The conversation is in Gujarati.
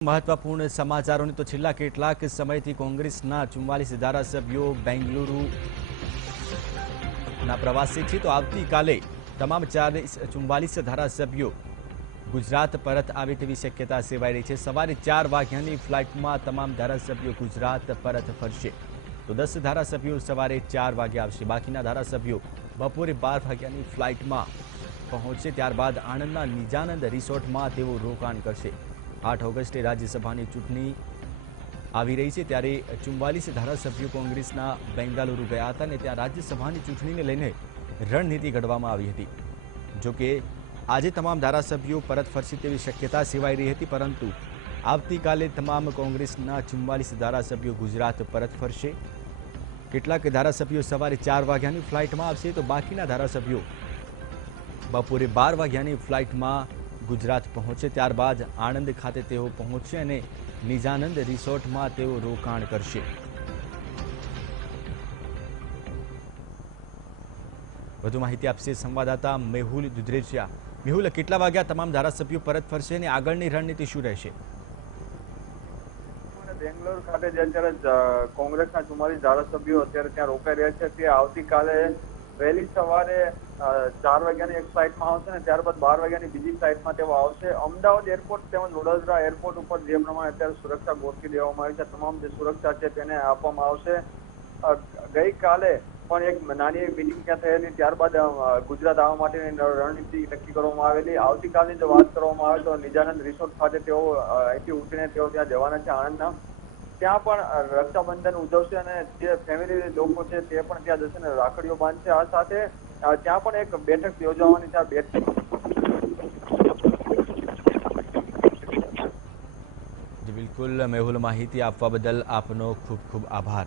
મહત્વપૂર્ણ સમાચારોની તો છેલ્લા કેટલાક સમયથી કોંગ્રેસના 44 ધારાસભ્યો બેંગલુરુના પ્રવાસે છે તો આવતીકાલે તમામ 44 ધારાસભ્યો ગુજરાત પરત આવે તેવી શક્યતા સેવાઈ રહી છે। સવારે 4 વાગ્યાની ફ્લાઇટમાં તમામ ધારાસભ્યો ગુજરાત પરત ફરશે તો 10 ધારાસભ્યો સવારે 4 વાગે આવશે। બાકીના ધારાસભ્યો બપોરે 12 વાગ્યાની ફ્લાઇટમાં પહોંચશે। ત્યારબાદ આણંદના નિજાનંદ રિસોર્ટમાં તેઓ રોકાણ કરશે। 8 ઓગસ્ટે રાજ્યસભાની ચૂંટણી આવી રહી છે ત્યારે 44 ધારાસભ્યો કોંગ્રેસના બેંગાલુરુ ગયા હતા અને ત્યાં રાજ્યસભાની ચૂંટણીને લઈને રણનીતિ ઘડવામાં આવી હતી। જોકે આજે તમામ ધારાસભ્યો પરત ફરશે તેવી શક્યતા સેવાઈ રહી હતી, પરંતુ આવતીકાલે તમામ કોંગ્રેસના 44 ધારાસભ્યો ગુજરાત પરત ફરશે। કેટલાક ધારાસભ્યો સવારે 4 વાગ્યાની ફ્લાઇટમાં આવશે તો બાકીના ધારાસભ્યો બપોરે 12 વાગ્યાની ફ્લાઇટમાં ગુજરાત પહોંચે। ત્યારબાદ આણંદ ખાતે તેઓ પહોંચશે અને નિજાનંદ રિસોર્ટમાં તેઓ રોકાણ કરશે। વધુ માહિતી આપશે સંવાદદાતા મેહુલ દુધરેજિયા। મેહુલ, કેટલા વાગ્યા તમામ ધારાસભ્યો પરત ફરશે અને આગળની રણનીતિ શું રહેશે? બેંગ્લોર ખાતે જે અત્યારે કોંગ્રેસના 44 ધારાસભ્યો અત્યારે ત્યાં રોકાઈ રહ્યા છે તે આવતીકાલે વહેલી સવારે 4 વાગ્યાની એક ફ્લાઇટમાં આવશે અને ત્યારબાદ 12 વાગ્યાની બીજી ફ્લાઇટમાં તેઓ આવશે। અમદાવાદ એરપોર્ટ તેમજ વડોદરા એરપોર્ટ ઉપર જે પ્રમાણે અત્યારે સુરક્ષા ગોઠવી દેવામાં આવી છે, તમામ જે સુરક્ષા છે તેને આપવામાં આવશે। ગઈકાલે પણ એક નાની મિટિંગ ત્યાં થયેલી, ત્યારબાદ ગુજરાત આવવા માટેની રણનીતિ નક્કી કરવામાં આવેલી। આવતીકાલની જો વાત કરવામાં આવે તો નિજાનંદ રિસોર્ટ ખાતે તેઓ અહીંથી ઉઠીને તેઓ ત્યાં જવાના છે આણંદના। ત્યાં પણ રક્ષાબંધન ઉજવશે અને જે ફેમિલી લોકો છે તે પણ ત્યાં જશે ને રાખડીઓ બાંધશે। આ સાથે ત્યાં પણ એક બેઠક યોજવાની છે। આ બેઠક બિલકુલ મેહુલ, માહિતી આપવા બદલ આપનો ખૂબ ખૂબ આભાર।